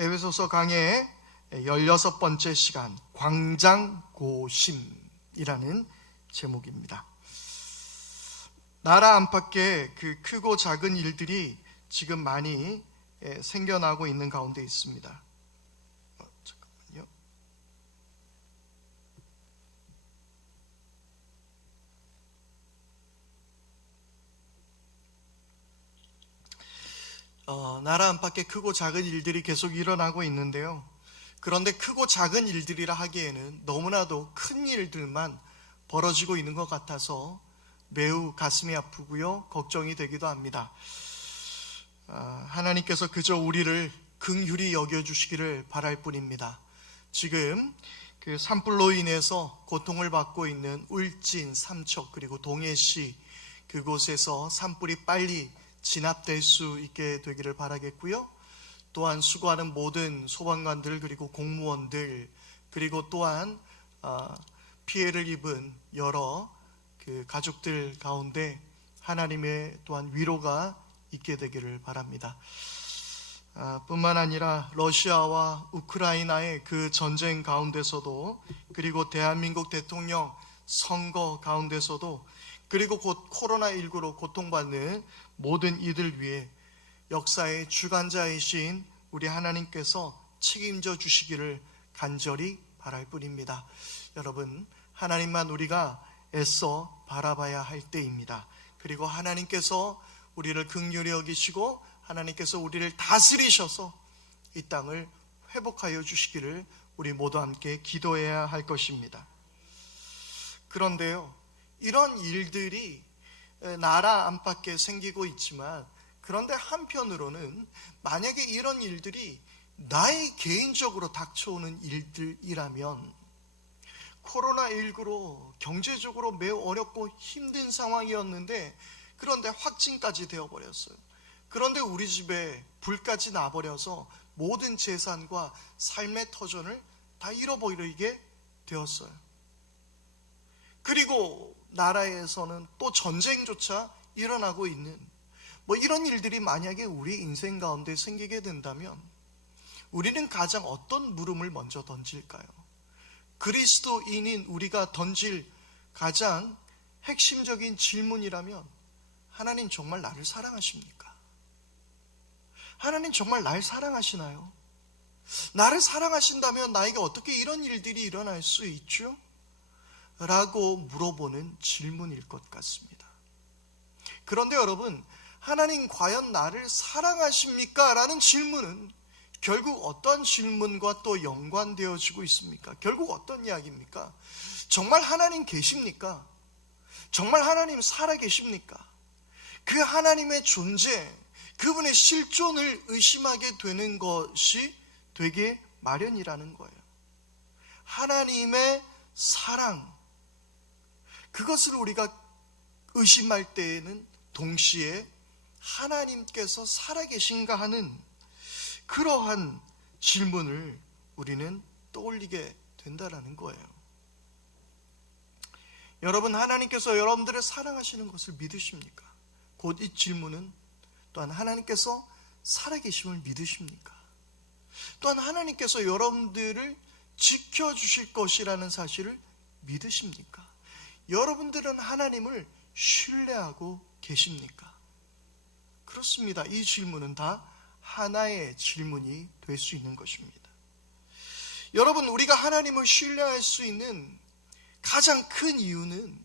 에베소서 강의 16번째 시간, 광장고심이라는 제목입니다. 나라 안팎의 그 크고 작은 일들이 지금 많이 생겨나고 있는 가운데 있습니다. 잠깐만요. 나라 안팎의 크고 작은 일들이 계속 일어나고 있는데요. 그런데 크고 작은 일들이라 하기에는 너무나도 큰 일들만 벌어지고 있는 것 같아서 매우 가슴이 아프고요, 걱정이 되기도 합니다. 하나님께서 그저 우리를 긍휼히 여겨주시기를 바랄 뿐입니다. 지금 그 산불로 인해서 고통을 받고 있는 울진, 삼척 그리고 동해시 그곳에서 산불이 빨리 진압될 수 있게 되기를 바라겠고요. 또한 수고하는 모든 소방관들 그리고 공무원들 그리고 또한 피해를 입은 여러 그 가족들 가운데 하나님의 또한 위로가 있게 되기를 바랍니다. 뿐만 아니라 러시아와 우크라이나의 그 전쟁 가운데서도 그리고 대한민국 대통령 선거 가운데서도 그리고 곧 코로나19로 고통받는 모든 이들 위해 역사의 주관자이신 우리 하나님께서 책임져 주시기를 간절히 바랄 뿐입니다. 여러분, 하나님만 우리가 애써 바라봐야 할 때입니다. 그리고 하나님께서 우리를 긍휼히 여기시고 하나님께서 우리를 다스리셔서 이 땅을 회복하여 주시기를 우리 모두 함께 기도해야 할 것입니다. 그런데요, 이런 일들이 나라 안팎에 생기고 있지만 그런데 한편으로는 만약에 이런 일들이 나의 개인적으로 닥쳐오는 일들이라면 코로나19로 경제적으로 매우 어렵고 힘든 상황이었는데 그런데 확진까지 되어버렸어요. 그런데 우리 집에 불까지 나버려서 모든 재산과 삶의 터전을 다 잃어버리게 되었어요. 그리고 나라에서는 또 전쟁조차 일어나고 있는 이런 일들이 만약에 우리 인생 가운데 생기게 된다면 우리는 가장 어떤 물음을 먼저 던질까요? 그리스도인인 우리가 던질 가장 핵심적인 질문이라면 하나님 정말 나를 사랑하십니까? 하나님 정말 날 사랑하시나요? 나를 사랑하신다면 나에게 어떻게 이런 일들이 일어날 수 있죠? 라고 물어보는 질문일 것 같습니다. 그런데 여러분, 하나님 과연 나를 사랑하십니까? 라는 질문은 결국 어떤 질문과 또 연관되어지고 있습니까? 결국 어떤 이야기입니까? 정말 하나님 계십니까? 정말 하나님 살아계십니까? 그 하나님의 존재, 그분의 실존을 의심하게 되는 것이 되게 마련이라는 거예요. 하나님의 사랑, 그것을 우리가 의심할 때에는 동시에 하나님께서 살아계신가 하는 그러한 질문을 우리는 떠올리게 된다는 거예요. 여러분, 하나님께서 여러분들을 사랑하시는 것을 믿으십니까? 곧 이 질문은 또한 하나님께서 살아계심을 믿으십니까? 또한 하나님께서 여러분들을 지켜주실 것이라는 사실을 믿으십니까? 여러분들은 하나님을 신뢰하고 계십니까? 그렇습니다. 이 질문은 다 하나의 질문이 될 수 있는 것입니다. 여러분, 우리가 하나님을 신뢰할 수 있는 가장 큰 이유는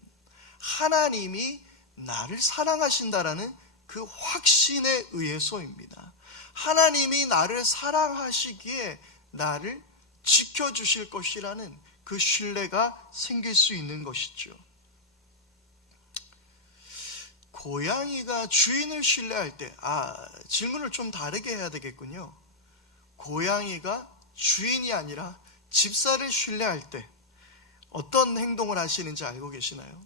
하나님이 나를 사랑하신다라는 그 확신에 의해서입니다. 하나님이 나를 사랑하시기에 나를 지켜주실 것이라는 그 신뢰가 생길 수 있는 것이죠. 고양이가 주인을 신뢰할 때, 질문을 좀 다르게 해야 되겠군요. 고양이가 주인이 아니라 집사를 신뢰할 때 어떤 행동을 하시는지 알고 계시나요?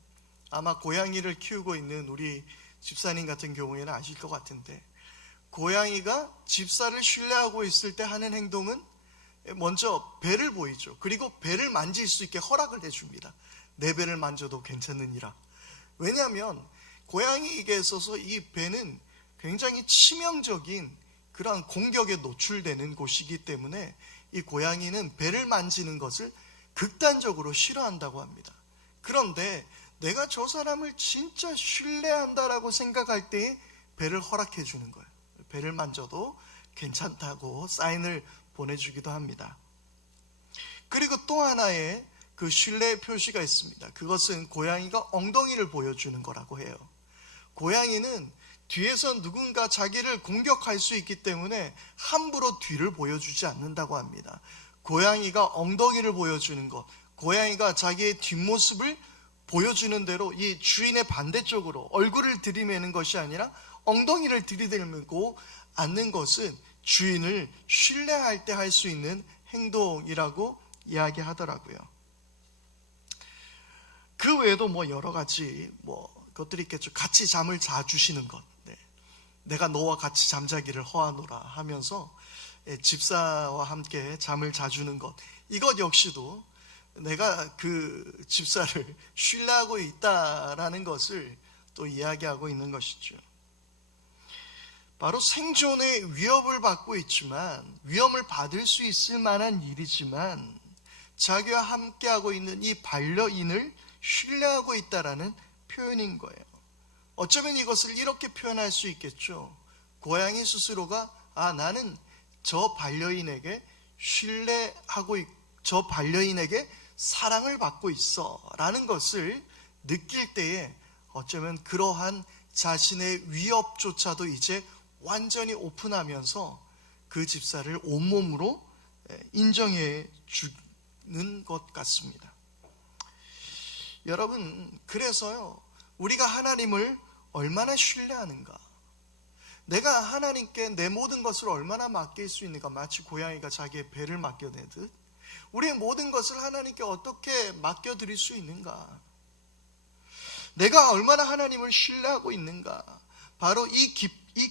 아마 고양이를 키우고 있는 우리 집사님 같은 경우에는 아실 것 같은데, 고양이가 집사를 신뢰하고 있을 때 하는 행동은 먼저 배를 보이죠. 그리고 배를 만질 수 있게 허락을 해줍니다. 내 배를 만져도 괜찮으니라. 왜냐하면 고양이에게 있어서 이 배는 굉장히 치명적인 그러한 공격에 노출되는 곳이기 때문에 이 고양이는 배를 만지는 것을 극단적으로 싫어한다고 합니다. 그런데 내가 저 사람을 진짜 신뢰한다라고 생각할 때에 배를 허락해 주는 거예요. 배를 만져도 괜찮다고 사인을 보내주기도 합니다. 그리고 또 하나의 그 신뢰의 표시가 있습니다. 그것은 고양이가 엉덩이를 보여주는 거라고 해요. 고양이는 뒤에서 누군가 자기를 공격할 수 있기 때문에 함부로 뒤를 보여주지 않는다고 합니다. 고양이가 엉덩이를 보여주는 것, 고양이가 자기의 뒷모습을 보여주는 대로 이 주인의 반대쪽으로 얼굴을 들이매는 것이 아니라 엉덩이를 들이대고 앉는 것은 주인을 신뢰할 때 할 수 있는 행동이라고 이야기하더라고요. 그 외에도 여러 가지 것들이 있겠죠. 같이 잠을 자주시는 것. 내가 너와 같이 잠자기를 허하노라 하면서 집사와 함께 잠을 자주는 것. 이것 역시도 내가 그 집사를 신뢰하고 있다라는 것을 또 이야기하고 있는 것이죠. 바로 생존의 위협을 받고 있지만, 위험을 받을 수 있을 만한 일이지만 자기와 함께하고 있는 이 반려인을 신뢰하고 있다라는 표현인 거예요. 어쩌면 이것을 이렇게 표현할 수 있겠죠. 고양이 스스로가 나는 저 반려인에게 저 반려인에게 사랑을 받고 있어 라는 것을 느낄 때에 어쩌면 그러한 자신의 위협조차도 이제 완전히 오픈하면서 그 집사를 온몸으로 인정해 주는 것 같습니다. 여러분, 그래서요, 우리가 하나님을 얼마나 신뢰하는가, 내가 하나님께 내 모든 것을 얼마나 맡길 수 있는가, 마치 고양이가 자기의 배를 맡겨내듯 우리의 모든 것을 하나님께 어떻게 맡겨드릴 수 있는가, 내가 얼마나 하나님을 신뢰하고 있는가. 바로 이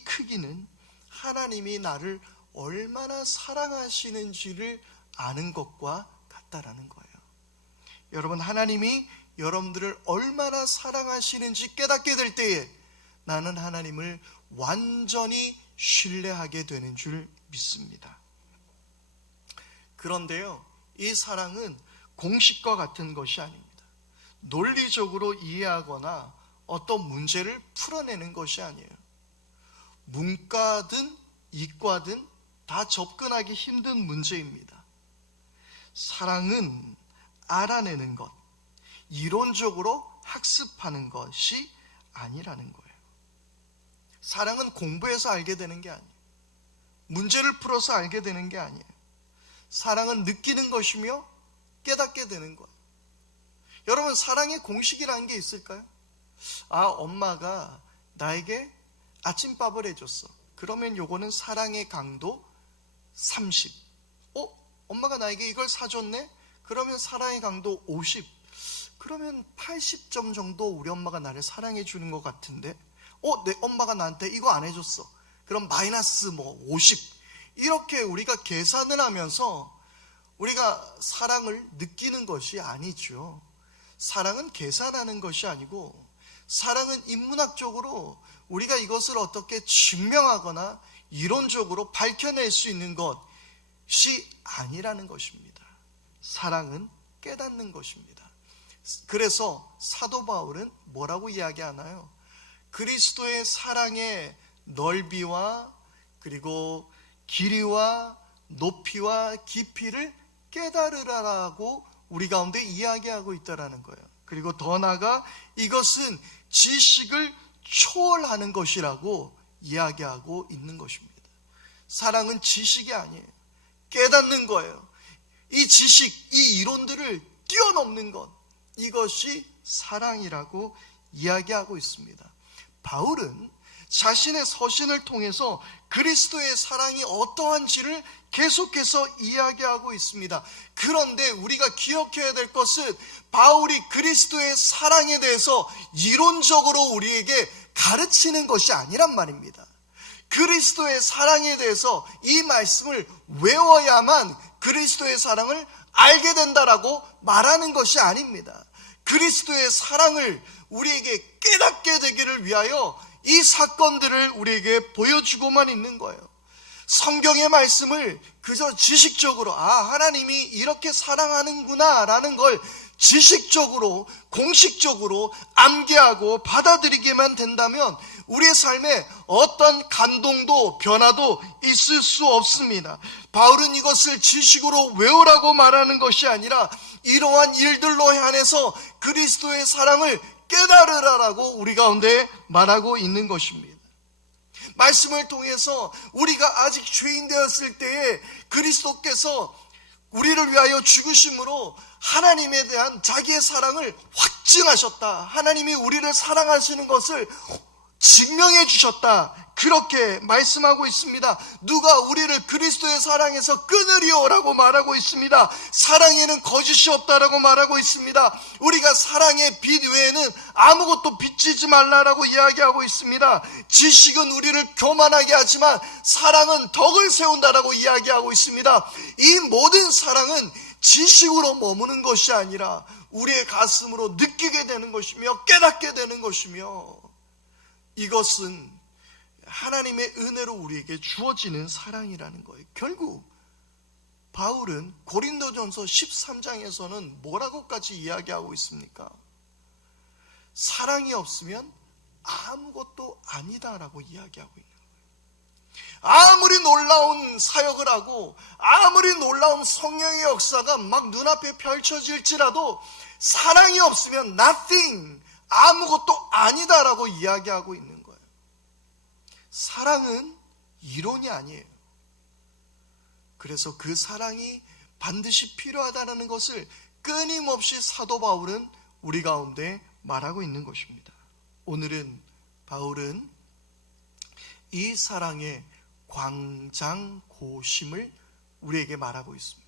크기는 하나님이 나를 얼마나 사랑하시는지를 아는 것과 같다라는 거예요. 여러분, 하나님이 여러분들을 얼마나 사랑하시는지 깨닫게 될 때에 나는 하나님을 완전히 신뢰하게 되는 줄 믿습니다. 그런데요, 이 사랑은 공식과 같은 것이 아닙니다. 논리적으로 이해하거나 어떤 문제를 풀어내는 것이 아니에요. 문과든 이과든 다 접근하기 힘든 문제입니다. 사랑은 알아내는 것, 이론적으로 학습하는 것이 아니라는 거예요. 사랑은 공부해서 알게 되는 게 아니에요. 문제를 풀어서 알게 되는 게 아니에요. 사랑은 느끼는 것이며 깨닫게 되는 거예요. 여러분, 사랑의 공식이라는 게 있을까요? 엄마가 나에게 아침밥을 해줬어. 그러면 요거는 사랑의 강도 30. 엄마가 나에게 이걸 사줬네? 그러면 사랑의 강도 50. 그러면 80점 정도 우리 엄마가 나를 사랑해 주는 것 같은데, 내 엄마가 나한테 이거 안 해줬어. 그럼 마이너스 50. 이렇게 우리가 계산을 하면서 우리가 사랑을 느끼는 것이 아니죠. 사랑은 계산하는 것이 아니고, 사랑은 인문학적으로 우리가 이것을 어떻게 증명하거나 이론적으로 밝혀낼 수 있는 것이 아니라는 것입니다. 사랑은 깨닫는 것입니다. 그래서 사도 바울은 뭐라고 이야기하나요? 그리스도의 사랑의 넓이와 그리고 길이와 높이와 깊이를 깨달으라고 우리 가운데 이야기하고 있다라는 거예요. 그리고 더 나아가 이것은 지식을 초월하는 것이라고 이야기하고 있는 것입니다. 사랑은 지식이 아니에요. 깨닫는 거예요. 이 지식, 이 이론들을 뛰어넘는 것, 이것이 사랑이라고 이야기하고 있습니다. 바울은 자신의 서신을 통해서 그리스도의 사랑이 어떠한지를 계속해서 이야기하고 있습니다. 그런데 우리가 기억해야 될 것은 바울이 그리스도의 사랑에 대해서 이론적으로 우리에게 가르치는 것이 아니란 말입니다. 그리스도의 사랑에 대해서 이 말씀을 외워야만 그리스도의 사랑을 알게 된다라고 말하는 것이 아닙니다. 그리스도의 사랑을 우리에게 깨닫게 되기를 위하여 이 사건들을 우리에게 보여주고만 있는 거예요. 성경의 말씀을 그저 지식적으로 하나님이 이렇게 사랑하는구나 라는 걸 지식적으로 공식적으로 암기하고 받아들이기만 된다면 우리의 삶에 어떤 감동도 변화도 있을 수 없습니다. 바울은 이것을 지식으로 외우라고 말하는 것이 아니라 이러한 일들로 한해서 그리스도의 사랑을 깨달으라라고 우리 가운데 말하고 있는 것입니다. 말씀을 통해서 우리가 아직 죄인 되었을 때에 그리스도께서 우리를 위하여 죽으심으로 하나님에 대한 자기의 사랑을 확증하셨다. 하나님이 우리를 사랑하시는 것을 증명해 주셨다. 그렇게 말씀하고 있습니다. 누가 우리를 그리스도의 사랑에서 끊으리오라고 말하고 있습니다. 사랑에는 거짓이 없다라고 말하고 있습니다. 우리가 사랑의 빛 외에는 아무것도 비치지 말라라고 이야기하고 있습니다. 지식은 우리를 교만하게 하지만 사랑은 덕을 세운다라고 이야기하고 있습니다. 이 모든 사랑은 지식으로 머무는 것이 아니라 우리의 가슴으로 느끼게 되는 것이며 깨닫게 되는 것이며, 이것은 하나님의 은혜로 우리에게 주어지는 사랑이라는 거예요. 결국 바울은 고린도전서 13장에서는 뭐라고까지 이야기하고 있습니까? 사랑이 없으면 아무것도 아니다라고 이야기하고 있는 거예요. 아무리 놀라운 사역을 하고 아무리 놀라운 성령의 역사가 막 눈앞에 펼쳐질지라도 사랑이 없으면 nothing, 아무것도 아니다라고 이야기하고 있는 거예요. 사랑은 이론이 아니에요. 그래서 그 사랑이 반드시 필요하다는 것을 끊임없이 사도 바울은 우리 가운데 말하고 있는 것입니다. 오늘은 바울은 이 사랑의 광장고심을 우리에게 말하고 있습니다.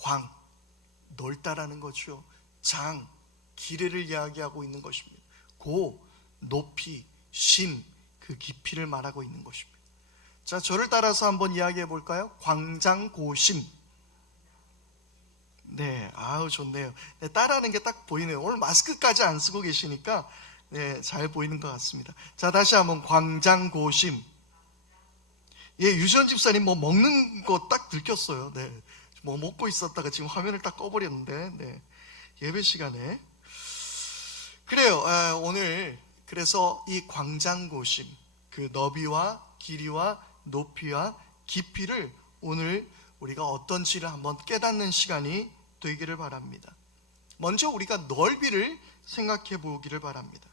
광, 넓다라는 거죠. 장, 길이를 이야기하고 있는 것입니다. 고, 높이, 심, 그 깊이를 말하고 있는 것입니다. 자, 저를 따라서 한번 이야기해 볼까요? 광장고심. 네, 아우 좋네요. 네, 따라하는 게 딱 보이네요. 오늘 마스크까지 안 쓰고 계시니까 네, 잘 보이는 것 같습니다. 자, 다시 한번 광장고심. 예, 유지원 집사님 뭐 먹는 거 딱 들켰어요. 네, 뭐 먹고 있었다가 지금 화면을 딱 꺼버렸는데, 네, 예배 시간에. 그래요. 오늘 그래서 이 광장고심, 그 너비와 길이와 높이와 깊이를 오늘 우리가 어떤지를 한번 깨닫는 시간이 되기를 바랍니다. 먼저 우리가 넓이를 생각해 보기를 바랍니다.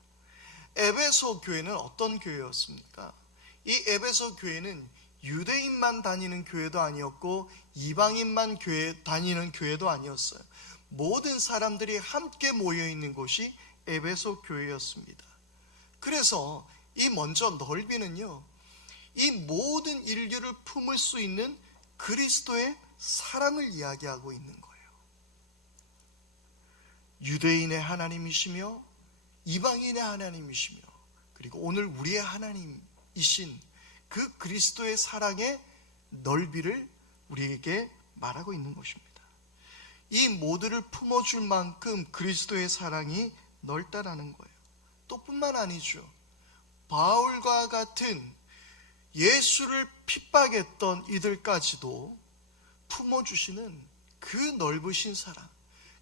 에베소 교회는 어떤 교회였습니까? 이 에베소 교회는 유대인만 다니는 교회도 아니었고 이방인만 다니는 교회도 아니었어요. 모든 사람들이 함께 모여 있는 곳이 에베소 교회였습니다. 그래서 이 먼저 넓이는요, 이 모든 인류를 품을 수 있는 그리스도의 사랑을 이야기하고 있는 거예요. 유대인의 하나님이시며 이방인의 하나님이시며 그리고 오늘 우리의 하나님이신 그 그리스도의 사랑의 넓이를 우리에게 말하고 있는 것입니다. 이 모두를 품어줄 만큼 그리스도의 사랑이 넓다라는 거예요. 또 뿐만 아니죠. 바울과 같은 예수를 핍박했던 이들까지도 품어주시는 그 넓으신 사랑,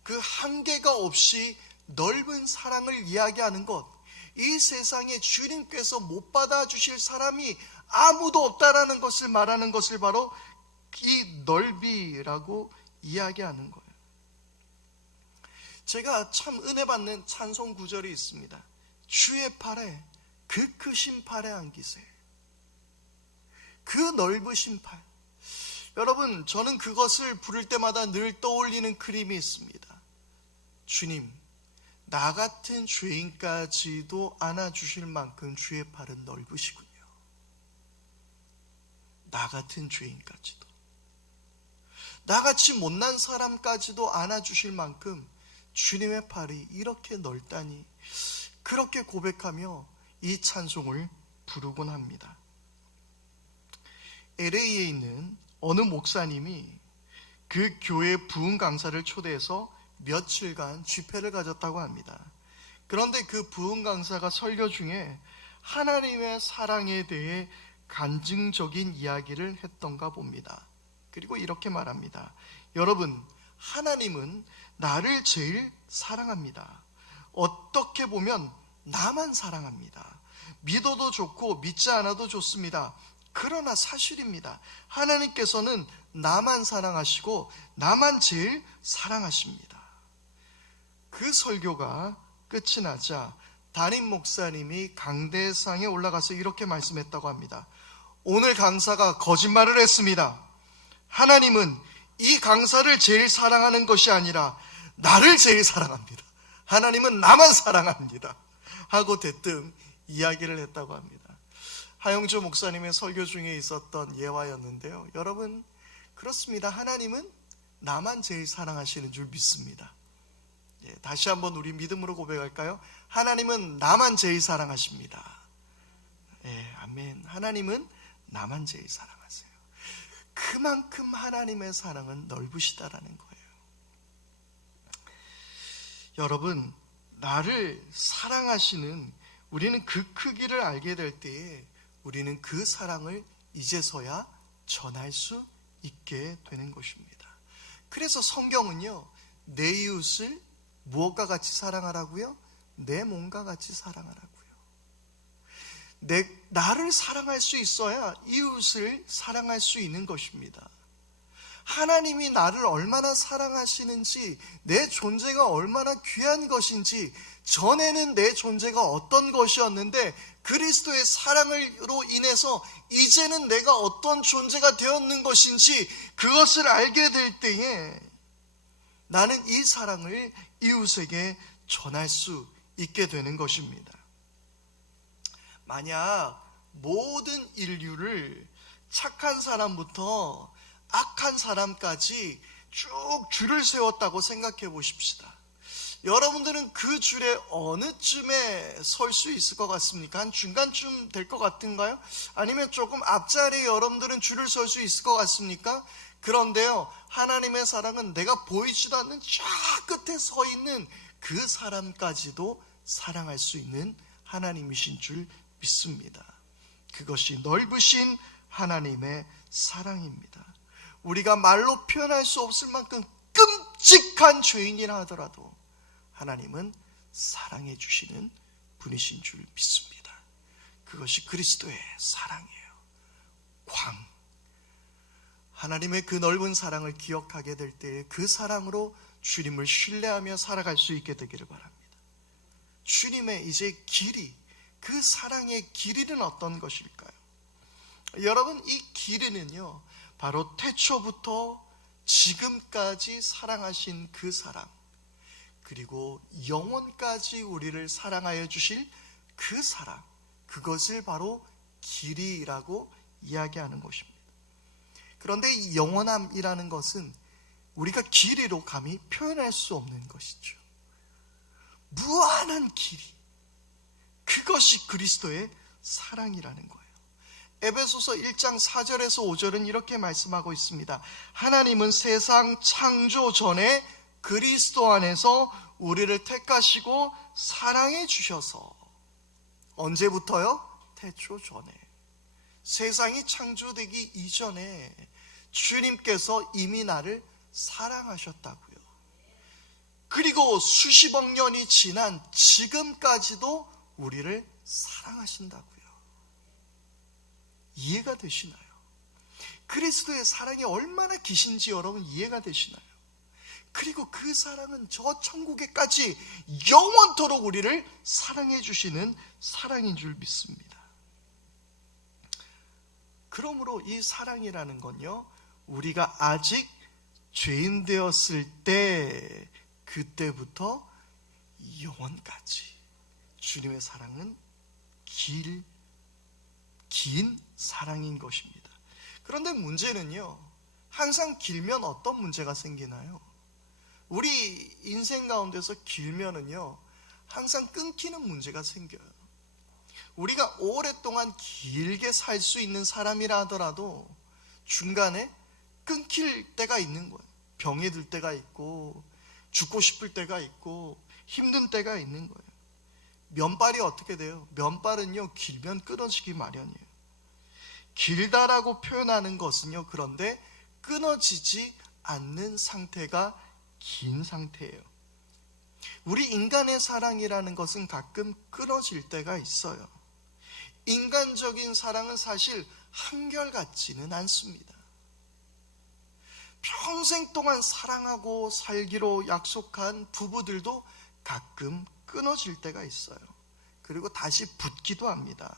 그 한계가 없이 넓은 사랑을 이야기하는 것, 이 세상에 주님께서 못 받아주실 사람이 아무도 없다라는 것을 말하는 것을 바로 이 넓이라고 이야기하는 거예요. 제가 참 은혜 받는 찬송 구절이 있습니다. 주의 팔에, 그 크신 팔에 안기세. 그 넓으신 팔. 여러분, 저는 그것을 부를 때마다 늘 떠올리는 그림이 있습니다. 주님, 나 같은 죄인까지도 안아주실 만큼 주의 팔은 넓으시군요. 나 같은 죄인까지도, 나같이 못난 사람까지도 안아주실 만큼 주님의 팔이 이렇게 넓다니, 그렇게 고백하며 이 찬송을 부르곤 합니다. LA에 있는 어느 목사님이 그 교회 부흥 강사를 초대해서 며칠간 집회를 가졌다고 합니다. 그런데 그 부흥 강사가 설교 중에 하나님의 사랑에 대해 간증적인 이야기를 했던가 봅니다. 그리고 이렇게 말합니다. 여러분, 하나님은 나를 제일 사랑합니다. 어떻게 보면 나만 사랑합니다. 믿어도 좋고 믿지 않아도 좋습니다. 그러나 사실입니다. 하나님께서는 나만 사랑하시고 나만 제일 사랑하십니다. 그 설교가 끝이 나자 담임 목사님이 강대상에 올라가서 이렇게 말씀했다고 합니다. 오늘 강사가 거짓말을 했습니다. 하나님은 이 강사를 제일 사랑하는 것이 아니라 나를 제일 사랑합니다. 하나님은 나만 사랑합니다. 하고 대뜸 이야기를 했다고 합니다. 하영주 목사님의 설교 중에 있었던 예화였는데요. 여러분, 그렇습니다. 하나님은 나만 제일 사랑하시는 줄 믿습니다. 다시 한번 우리 믿음으로 고백할까요? 하나님은 나만 제일 사랑하십니다. 아멘. 하나님은 나만 제일 사랑하세요. 그만큼 하나님의 사랑은 넓으시다라는 거예요. 여러분, 나를 사랑하시는 우리는 그 크기를 알게 될 때에 우리는 그 사랑을 이제서야 전할 수 있게 되는 것입니다. 그래서 성경은요, 내 이웃을 무엇과 같이 사랑하라고요? 내 몸과 같이 사랑하라고요. 나를 사랑할 수 있어야 이웃을 사랑할 수 있는 것입니다. 하나님이 나를 얼마나 사랑하시는지, 내 존재가 얼마나 귀한 것인지, 전에는 내 존재가 어떤 것이었는데 그리스도의 사랑으로 인해서 이제는 내가 어떤 존재가 되었는 것인지 그것을 알게 될 때에 나는 이 사랑을 이웃에게 전할 수 있게 되는 것입니다. 만약 모든 인류를 착한 사람부터 악한 사람까지 쭉 줄을 세웠다고 생각해 보십시다. 여러분들은 그 줄에 어느쯤에 설 수 있을 것 같습니까? 한 중간쯤 될 것 같은가요? 아니면 조금 앞자리에 여러분들은 줄을 설 수 있을 것 같습니까? 그런데요, 하나님의 사랑은 내가 보이지도 않는 저 끝에 서 있는 그 사람까지도 사랑할 수 있는 하나님이신 줄 믿습니다. 그것이 넓으신 하나님의 사랑입니다. 우리가 말로 표현할 수 없을 만큼 끔찍한 죄인이라 하더라도 하나님은 사랑해 주시는 분이신 줄 믿습니다. 그것이 그리스도의 사랑이에요. 하나님의 그 넓은 사랑을 기억하게 될 때에 그 사랑으로 주님을 신뢰하며 살아갈 수 있게 되기를 바랍니다. 주님의 이제 길이, 그 사랑의 길이는 어떤 것일까요? 여러분, 이 길이는요, 바로 태초부터 지금까지 사랑하신 그 사랑, 그리고 영원까지 우리를 사랑하여 주실 그 사랑, 그것을 바로 길이라고 이야기하는 것입니다. 그런데 이 영원함이라는 것은 우리가 길이로 감히 표현할 수 없는 것이죠. 무한한 길이, 그것이 그리스도의 사랑이라는 거예요. 에베소서 1장 4절에서 5절은 이렇게 말씀하고 있습니다. 하나님은 세상 창조 전에 그리스도 안에서 우리를 택하시고 사랑해 주셔서, 언제부터요? 태초 전에, 세상이 창조되기 이전에 주님께서 이미 나를 사랑하셨다고요. 그리고 수십억 년이 지난 지금까지도 우리를 사랑하신다고요. 이해가 되시나요? 그리스도의 사랑이 얼마나 기신지 여러분 이해가 되시나요? 그리고 그 사랑은 저 천국에까지 영원토록 우리를 사랑해 주시는 사랑인 줄 믿습니다. 그러므로 이 사랑이라는 건요, 우리가 아직 죄인 되었을 때, 그때부터 영원까지 주님의 사랑은 긴 사랑인 것입니다. 그런데 문제는요, 항상 길면 어떤 문제가 생기나요? 우리 인생 가운데서 길면은요, 항상 끊기는 문제가 생겨요. 우리가 오랫동안 길게 살 수 있는 사람이라 하더라도 중간에 끊길 때가 있는 거예요. 병이 들 때가 있고, 죽고 싶을 때가 있고, 힘든 때가 있는 거예요. 면발이 어떻게 돼요? 면발은요, 길면 끊어지기 마련이에요. 길다라고 표현하는 것은요, 그런데 끊어지지 않는 상태가 긴 상태예요. 우리 인간의 사랑이라는 것은 가끔 끊어질 때가 있어요. 인간적인 사랑은 사실 한결같지는 않습니다. 평생 동안 사랑하고 살기로 약속한 부부들도 가끔 끊어질 때가 있어요. 그리고 다시 붙기도 합니다.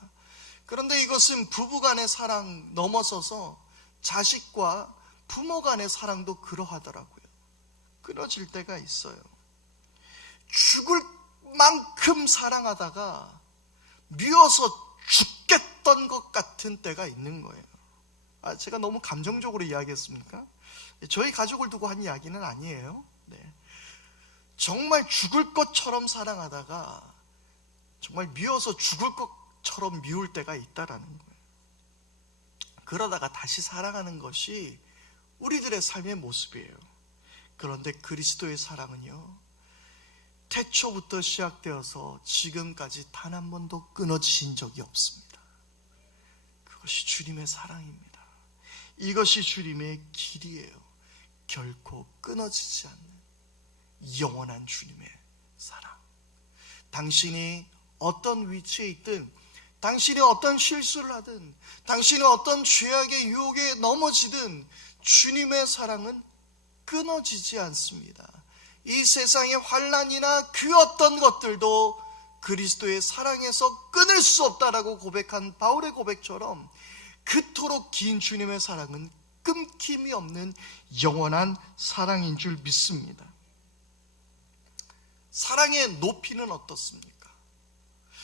그런데 이것은 부부 간의 사랑 넘어서서 자식과 부모 간의 사랑도 그러하더라고요. 끊어질 때가 있어요. 죽을 만큼 사랑하다가 미워서 죽겠던 것 같은 때가 있는 거예요. 제가 너무 감정적으로 이야기했습니까? 저희 가족을 두고 한 이야기는 아니에요. 네. 정말 죽을 것처럼 사랑하다가 정말 미워서 죽을 것처럼 미울 때가 있다라는 거예요. 그러다가 다시 사랑하는 것이 우리들의 삶의 모습이에요. 그런데 그리스도의 사랑은요, 태초부터 시작되어서 지금까지 단 한 번도 끊어지신 적이 없습니다. 그것이 주님의 사랑입니다. 이것이 주님의 길이에요. 결코 끊어지지 않는 영원한 주님의 사랑. 당신이 어떤 위치에 있든, 당신이 어떤 실수를 하든, 당신이 어떤 죄악의 유혹에 넘어지든 주님의 사랑은 끊어지지 않습니다. 이 세상의 환난이나 그 어떤 것들도 그리스도의 사랑에서 끊을 수 없다라고 고백한 바울의 고백처럼 그토록 긴 주님의 사랑은 끊김이 없는 영원한 사랑인 줄 믿습니다. 사랑의 높이는 어떻습니까?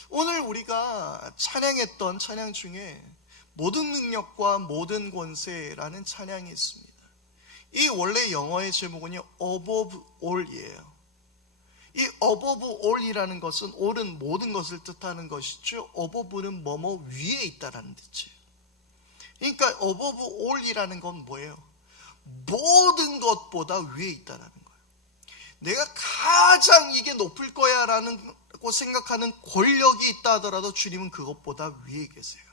오늘 우리가 찬양했던 찬양 중에 모든 능력과 모든 권세라는 찬양이 있습니다. 이 원래 영어의 제목은요, above all이에요. 이 above all이라는 것은 all은 모든 것을 뜻하는 것이죠. above는 뭐뭐 위에 있다라는 뜻이에요. 그러니까 above all이라는 건 뭐예요? 모든 것보다 위에 있다라는 거예요. 내가 가장 이게 높을 거야 라고 생각하는 권력이 있다 하더라도 주님은 그것보다 위에 계세요.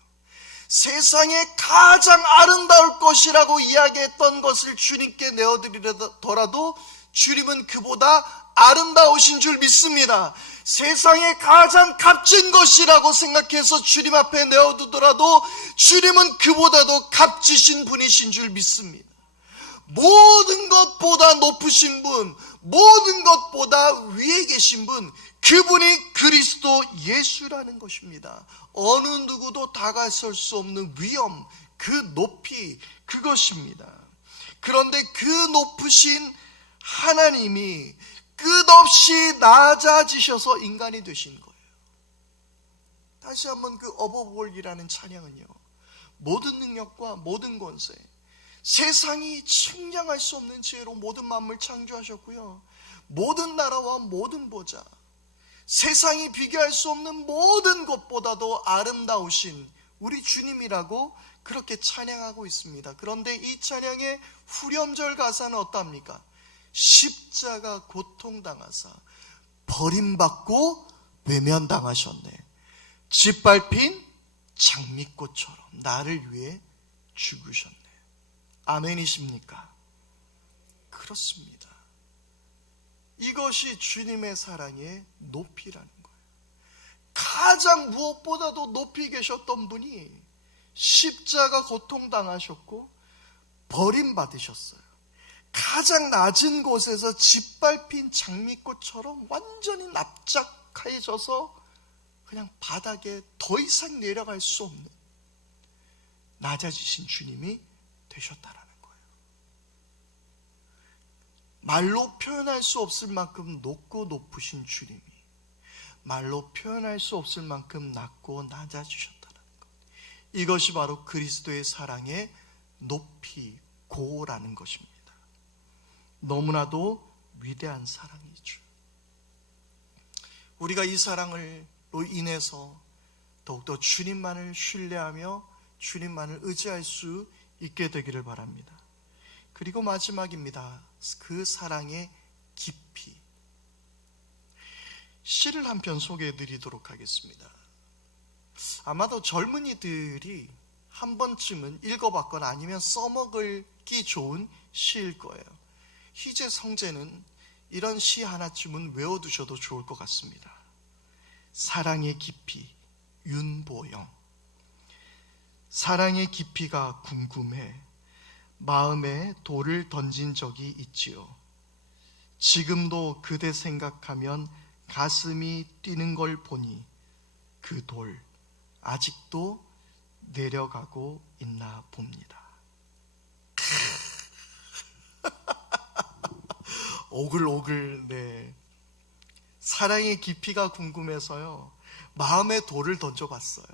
세상에 가장 아름다울 것이라고 이야기했던 것을 주님께 내어드리더라도 주님은 그보다 아름다우신 줄 믿습니다. 세상에 가장 값진 것이라고 생각해서 주님 앞에 내어두더라도 주님은 그보다도 값지신 분이신 줄 믿습니다. 모든 것보다 높으신 분, 모든 것보다 위에 계신 분, 그분이 그리스도 예수라는 것입니다. 어느 누구도 다가설 수 없는 위엄, 그 높이, 그것입니다. 그런데 그 높으신 하나님이 끝없이 낮아지셔서 인간이 되신 거예요. 다시 한번 그 above all이라는 찬양은요, 모든 능력과 모든 권세, 세상이 측량할 수 없는 지혜로 모든 만물 창조하셨고요, 모든 나라와 모든 보좌, 세상이 비교할 수 없는 모든 것보다도 아름다우신 우리 주님이라고 그렇게 찬양하고 있습니다. 그런데 이 찬양의 후렴절 가사는 어떠합니까? 십자가 고통당하사 버림받고 외면당하셨네. 짓밟힌 장미꽃처럼 나를 위해 죽으셨네. 아멘이십니까? 그렇습니다. 이것이 주님의 사랑의 높이라는 거예요. 가장 무엇보다도 높이 계셨던 분이 십자가 고통당하셨고 버림받으셨어요. 가장 낮은 곳에서 짓밟힌 장미꽃처럼 완전히 납작해져서 그냥 바닥에 더 이상 내려갈 수 없는 낮아지신 주님이 되셨다라는 거예요. 말로 표현할 수 없을 만큼 높고 높으신 주님이 말로 표현할 수 없을 만큼 낮고 낮아지셨다는 것, 이것이 바로 그리스도의 사랑의 높이고라는 것입니다. 너무나도 위대한 사랑이죠. 우리가 이 사랑으로 인해서 더욱더 주님만을 신뢰하며 주님만을 의지할 수 있게 되기를 바랍니다. 그리고 마지막입니다. 그 사랑의 깊이. 시를 한 편 소개해 드리도록 하겠습니다. 아마도 젊은이들이 한 번쯤은 읽어봤거나 아니면 써먹기 좋은 시일 거예요. 희재 성재는 이런 시 하나쯤은 외워두셔도 좋을 것 같습니다. 사랑의 깊이, 윤보영. 사랑의 깊이가 궁금해 마음에 돌을 던진 적이 있지요. 지금도 그대 생각하면 가슴이 뛰는 걸 보니 그 돌 아직도 내려가고 있나 봅니다. 오글오글. 네. 사랑의 깊이가 궁금해서요, 마음에 돌을 던져봤어요.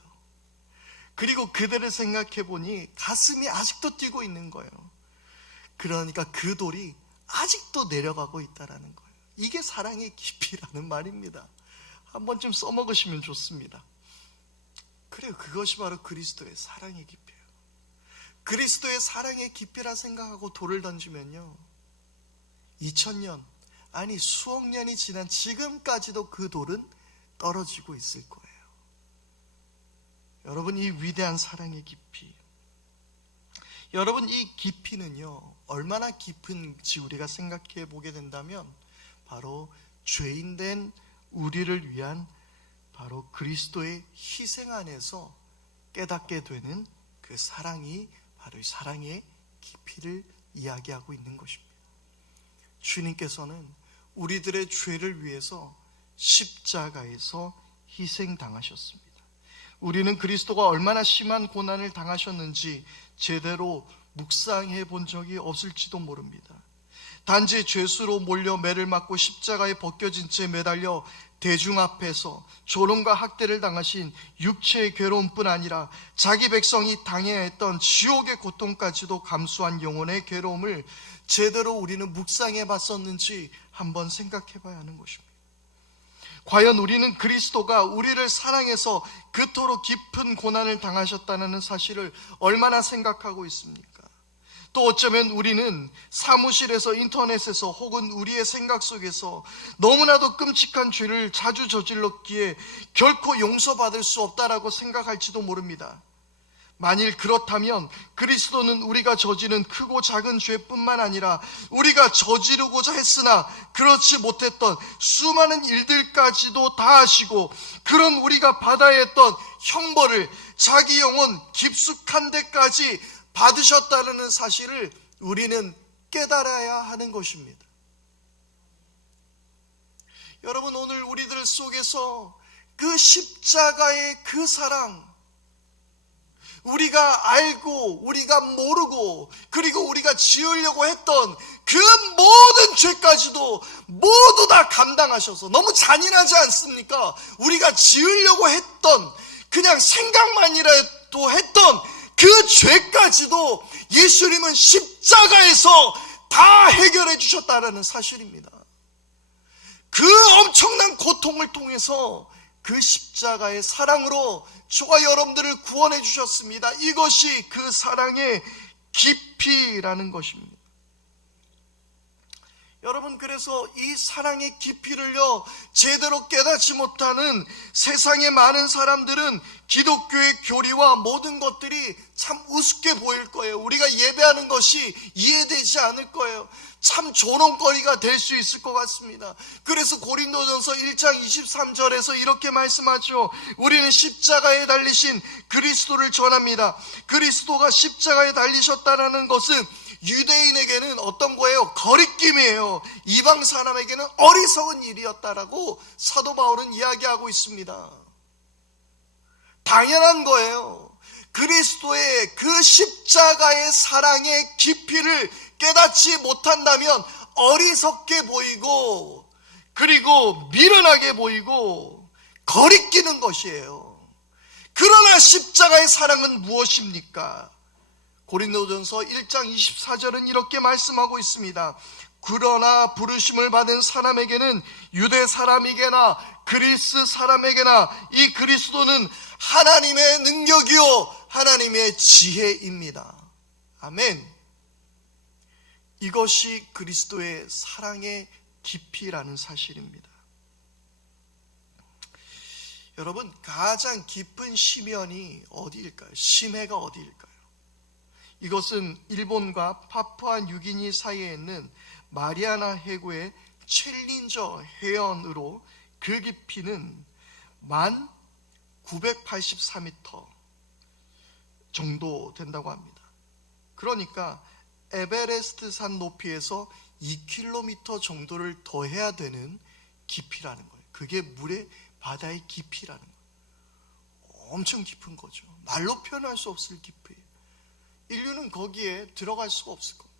그리고 그대를 생각해보니 가슴이 아직도 뛰고 있는 거예요. 그러니까 그 돌이 아직도 내려가고 있다는 거예요. 이게 사랑의 깊이라는 말입니다. 한 번쯤 써먹으시면 좋습니다. 그래요. 그것이 바로 그리스도의 사랑의 깊이에요. 그리스도의 사랑의 깊이라 생각하고 돌을 던지면요, 2000년, 아니 수억 년이 지난 지금까지도 그 돌은 떨어지고 있을 거예요. 여러분, 이 위대한 사랑의 깊이, 여러분, 이 깊이는요 얼마나 깊은지 우리가 생각해 보게 된다면 바로 죄인된 우리를 위한 바로 그리스도의 희생 안에서 깨닫게 되는 그 사랑이 바로 이 사랑의 깊이를 이야기하고 있는 것입니다. 주님께서는 우리들의 죄를 위해서 십자가에서 희생당하셨습니다. 우리는 그리스도가 얼마나 심한 고난을 당하셨는지 제대로 묵상해 본 적이 없을지도 모릅니다. 단지 죄수로 몰려 매를 맞고 십자가에 벗겨진 채 매달려 대중 앞에서 조롱과 학대를 당하신 육체의 괴로움뿐 아니라 자기 백성이 당해야 했던 지옥의 고통까지도 감수한 영혼의 괴로움을 제대로 우리는 묵상해 봤었는지 한번 생각해 봐야 하는 것입니다. 과연 우리는 그리스도가 우리를 사랑해서 그토록 깊은 고난을 당하셨다는 사실을 얼마나 생각하고 있습니까? 또 어쩌면 우리는 사무실에서, 인터넷에서 혹은 우리의 생각 속에서 너무나도 끔찍한 죄를 자주 저질렀기에 결코 용서받을 수 없다라고 생각할지도 모릅니다. 만일 그렇다면 그리스도는 우리가 저지른 크고 작은 죄뿐만 아니라 우리가 저지르고자 했으나 그렇지 못했던 수많은 일들까지도 다 하시고, 그런 우리가 받아야 했던 형벌을 자기 영혼 깊숙한 데까지 받으셨다는 사실을 우리는 깨달아야 하는 것입니다. 여러분, 오늘 우리들 속에서 그 십자가의 그 사랑, 우리가 알고 우리가 모르고 그리고 우리가 지으려고 했던 그 모든 죄까지도 모두 다 감당하셔서, 너무 잔인하지 않습니까? 우리가 지으려고 했던, 그냥 생각만이라도 했던 그 죄까지도 예수님은 십자가에서 다 해결해 주셨다라는 사실입니다. 그 엄청난 고통을 통해서 그 십자가의 사랑으로 저와 여러분들을 구원해 주셨습니다. 이것이 그 사랑의 깊이라는 것입니다. 여러분, 그래서 이 사랑의 깊이를요 제대로 깨닫지 못하는 세상의 많은 사람들은 기독교의 교리와 모든 것들이 참 우습게 보일 거예요. 우리가 예배하는 것이 이해되지 않을 거예요. 참 조롱거리가 될 수 있을 것 같습니다. 그래서 고린도전서 1장 23절에서 이렇게 말씀하죠. 우리는 십자가에 달리신 그리스도를 전합니다. 그리스도가 십자가에 달리셨다라는 것은 유대인에게는 어떤 거예요? 거리낌이에요. 이방 사람에게는 어리석은 일이었다라고 사도 바울은 이야기하고 있습니다. 당연한 거예요. 그리스도의 그 십자가의 사랑의 깊이를 깨닫지 못한다면 어리석게 보이고, 그리고 미련하게 보이고 거리끼는 것이에요. 그러나 십자가의 사랑은 무엇입니까? 고린도전서 1장 24절은 이렇게 말씀하고 있습니다. 그러나 부르심을 받은 사람에게는, 유대 사람에게나 그리스 사람에게나 이 그리스도는 하나님의 능력이요 하나님의 지혜입니다. 아멘. 이것이 그리스도의 사랑의 깊이라는 사실입니다. 여러분, 가장 깊은 심연이 어디일까요? 심해가 어디일까요? 이것은 일본과 파푸아 뉴기니 사이에 있는 마리아나 해구의 챌린저 해연으로 그 깊이는 1984m 정도 된다고 합니다. 그러니까 에베레스트 산 높이에서 2km 정도를 더해야 되는 깊이라는 거예요. 그게 물의 바다의 깊이라는 거예요. 엄청 깊은 거죠. 말로 표현할 수 없을 깊이에요. 인류는 거기에 들어갈 수가 없을 겁니다.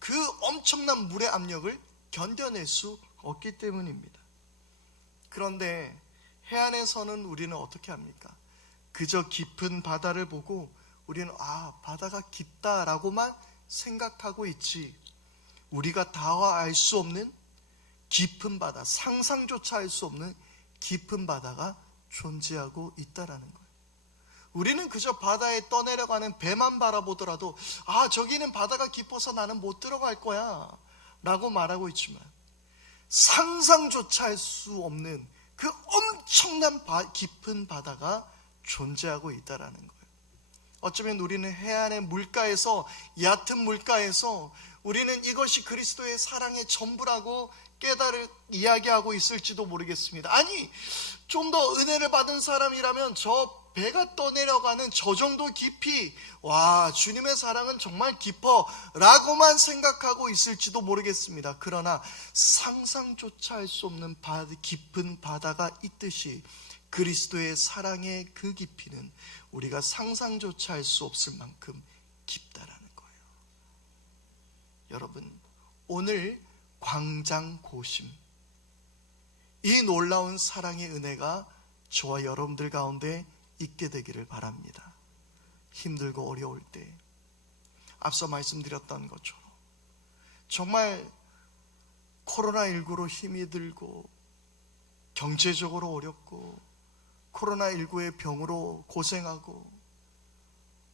그 엄청난 물의 압력을 견뎌낼 수 없기 때문입니다. 그런데 해안에서는 우리는 어떻게 합니까? 그저 깊은 바다를 보고 우리는 바다가 깊다라고만 생각하고 있지, 우리가 다와 알 수 없는 깊은 바다, 상상조차 할 수 없는 깊은 바다가 존재하고 있다라는 거예요. 우리는 그저 바다에 떠내려가는 배만 바라보더라도 저기는 바다가 깊어서 나는 못 들어갈 거야 라고 말하고 있지만, 상상조차 할 수 없는 그 엄청난 깊은 바다가 존재하고 있다라는 거예요. 어쩌면 우리는 해안의 물가에서, 얕은 물가에서 우리는 이것이 그리스도의 사랑의 전부라고 이야기하고 있을지도 모르겠습니다. 아니, 좀 더 은혜를 받은 사람이라면 저 배가 떠내려가는 저 정도 깊이, 주님의 사랑은 정말 깊어 라고만 생각하고 있을지도 모르겠습니다. 그러나 상상조차 할 수 없는 깊은 바다가 있듯이 그리스도의 사랑의 그 깊이는 우리가 상상조차 할 수 없을 만큼 깊다라는 거예요. 여러분, 오늘 광장고심, 이 놀라운 사랑의 은혜가 저와 여러분들 가운데 있게 되기를 바랍니다. 힘들고 어려울 때, 앞서 말씀드렸던 것처럼 정말 코로나19로 힘이 들고 경제적으로 어렵고 코로나19의 병으로 고생하고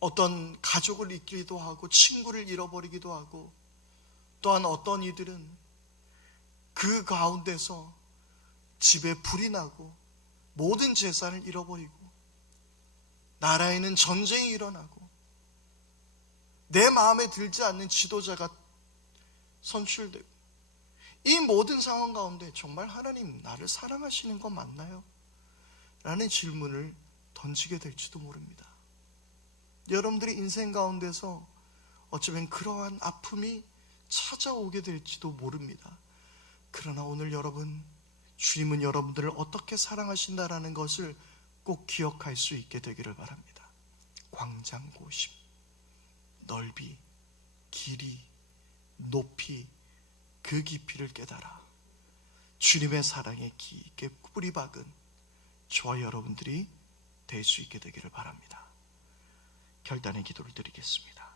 어떤 가족을 잃기도 하고 친구를 잃어버리기도 하고, 또한 어떤 이들은 그 가운데서 집에 불이 나고 모든 재산을 잃어버리고, 나라에는 전쟁이 일어나고 내 마음에 들지 않는 지도자가 선출되고, 이 모든 상황 가운데 정말 하나님 나를 사랑하시는 거 맞나요? 라는 질문을 던지게 될지도 모릅니다. 여러분들의 인생 가운데서 어쩌면 그러한 아픔이 찾아오게 될지도 모릅니다. 그러나 오늘 여러분, 주님은 여러분들을 어떻게 사랑하신다라는 것을 꼭 기억할 수 있게 되기를 바랍니다. 광장고심, 넓이, 길이, 높이, 그 깊이를 깨달아 주님의 사랑에 깊게 뿌리박은 저와 여러분들이 될 수 있게 되기를 바랍니다. 결단의 기도를 드리겠습니다.